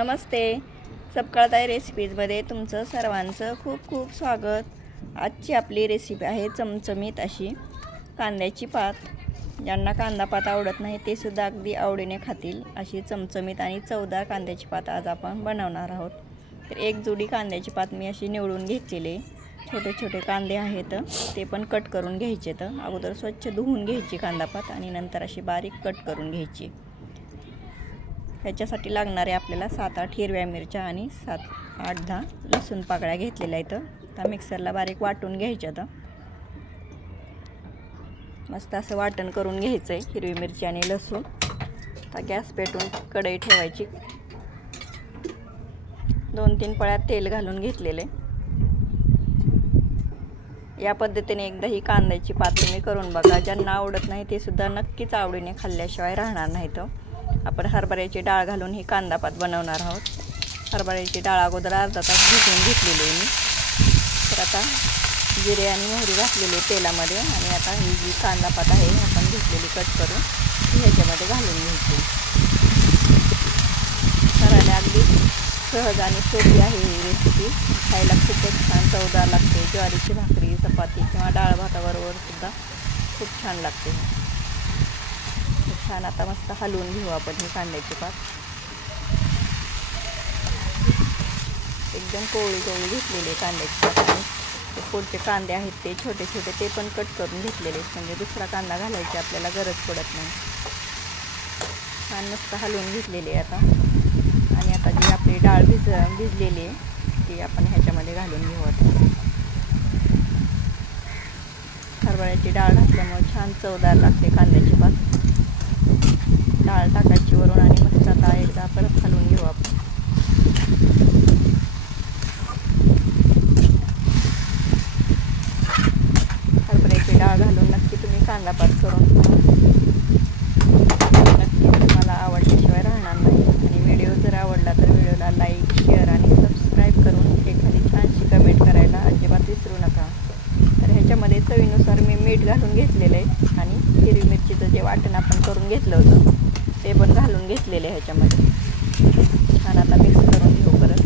नमस्ते, सपकाळताई रेसिपीजमध्ये तुमचं सर्वांचं खूप खूप स्वागत। आजची आपली रेसिपी आहे चमचमीत अशी कांद्याची पात। ज्यांना कांदा पात आवडत नाही ते सुद्धा अगदी आवडीने खातील अशी चमचमीत आणि चवदार कांद्याची पात आज आपण बनवणार आहोत। तर एक जोडी कांद्याची पात मी अशी निवडून घेतलेली। छोटे छोटे कांदे आहेत ते पण कट करून घ्यायचे। तर अगोदर स्वच्छ धुवून घ्यायची कांदा पात आणि नंतर अशी बारीक कट करून घ्यायची। ह्याच्यासाठी लागणारे आपल्याला 7-8 हिरव्या मिरच्या आणि 7-8-10 लसूण पाकळ्या घेतलेल्या आहेत। आता मिक्सरला बारीक वाटून घ्यायच्या। तर मस्त असं वाटण करून घ्यायचं आहे हिरवी मिरची आणि लसूण। आता गॅस पेटवून कढई ठेवायची। 2-3 पळ्या तेल घालून घेतलेले। या पद्धतीने एकदा ही कांद्याची पात तुम्ही करून बघा। ज्यांना आवडत नाही ते सुद्धा नक्कीच आवडीने खाल्ल्याशिवाय राहणार नाहीत। आपण हरभऱ्याची डाळ घालून ही कांदा पात बनवणार आहोत। हरभऱ्याची डाळ अगोदर अर्धा तास भिजवून घेतलेली आहे मी। तर आता जिरे आणि मोहरी घातलेली तेलामध्ये आणि आता ही जी कांदा पात आहे आपण घेतलेली कट करून ती ह्याच्यामध्ये घालून घ्यायची। करायला अगदी सहज आणि सोपी आहे ही रेसिपी। खायला खूपच छान चवदार लागते। ज्वारीची भाकरी, चपाती किंवा डाळ भाताबरोबर सुद्धा खूप छान लागते। छान आता मस्त हलवून घेऊ आपण ही कांद्याची पात। एकदम कोवळी कोवळी घेतलेली कांद्याची पात आणि पुढचे कांदे आहेत ते छोटे छोटे ते पण कट करून घेतलेले म्हणजे दुसरा कांदा घालायची आपल्याला गरज पडत नाही। छान मस्त हलवून घेतलेली आता आणि आता जी आपली डाळ भिजलेली आहे ती आपण ह्याच्यामध्ये घालून घेऊ। आता हरभऱ्याची डाळ घातल्यामुळे छान चवदार लागते कांद्याची पात। डाळ टाकायची वरून आणि मस्त आता एकदा परत हलवून घेऊ आपण। हरभऱ्याची डाळ घालून नक्की तुम्ही कांदा पात करून नक्की तुम्हाला आवडल्याशिवाय राहणार नाही। आणि व्हिडिओ जर आवडला तर व्हिडिओला लाईक, शेअर आणि सबस्क्राईब करून एखादी छानशी कमेंट करायला अजिबात विसरू नका। तर ह्याच्यामध्ये चवीनुसार मी मीठ घालून घेतलेलं आहे आणि हिरवी मिरचीचं जे वाटण आपण करून घेतलं होतं ते पण घालून घेतलेले ह्याच्यामध्ये। छान आता मिक्स करून घेऊ परत।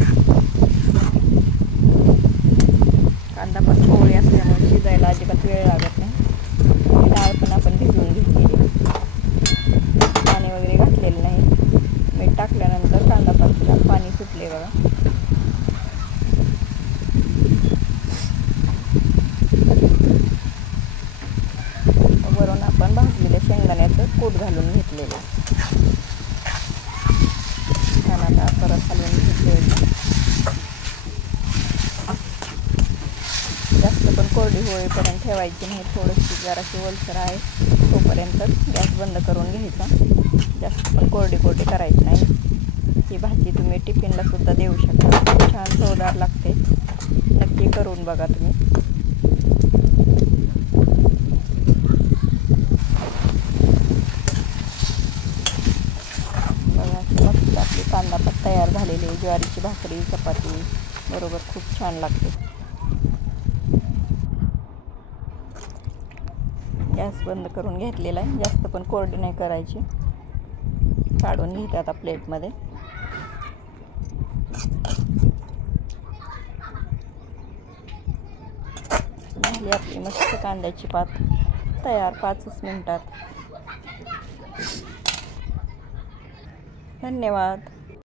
कांदा पण कोवळी असल्यामुळे शिजायला अजिबात वेळ लागत नाही। डाळ पण आपण भिजवून घेतलेली, पाणी वगैरे घातलेलं नाही। मीठ टाकल्यानंतर कांदा पातीला पाणी सुटले बघा। वरून आपण भाजलेल्या शेंगदाण्याचं कूट घालून घेतलेलं। छान आता परत हलवून घेतले। जास्त पण कोरडी होईपर्यंत ठेवायची नाही, थोडीशी जराशी ओलसर आहे तोपर्यंत गॅस बंद करून घ्यायचा। जास्त पण कोरडी करायची नाही। ही भाजी तुम्ही टिफिनला सुद्धा देऊ शकता, खूप छान चवदार लागते। नक्की करून बघा तुम्ही। बघा मस्त आपली कांदा पात तयार झालेली आहे। ज्वारीची भाकरी, चपाती बरोबर खूप छान लागते। गॅस बंद करून घेतलेला आहे। जास्त पण कोरडी नाही करायची। काढून घेते आता प्लेटमध्ये। झाली आपली मस्त कांद्याची पात तयार 5 मिनिटात। धन्यवाद।